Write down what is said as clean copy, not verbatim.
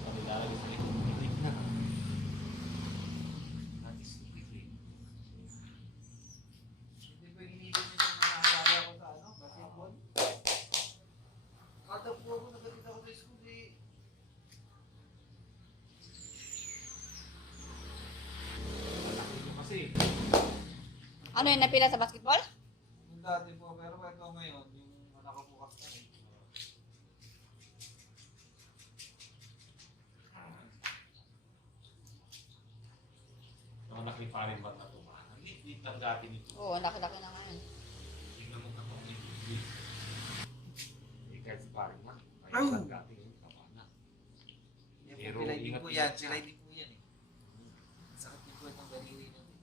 Sabi lalagay sa likod. Click na. Natis click. Hindi ko initin yung nakakala ko sa ano, basketball. Kada po ako, nagatid ako sa school eh. Kasi, Ano yun, napila sa basketball? Yung dati po, pero ito ngayon, yung nakabukas na eh. ang anak ni Parin ba na ito? Ang liit ang dati nito. Oo, laki-laki na ngayon. Tingnan mo kapag may liit. Eh, kahit si Parin na. Kaya Ay! ang dati yung tama na. Pero Pilay din ingat po ingat yan, siya. pilay din po yan eh. Sakit din po itong daliri natin.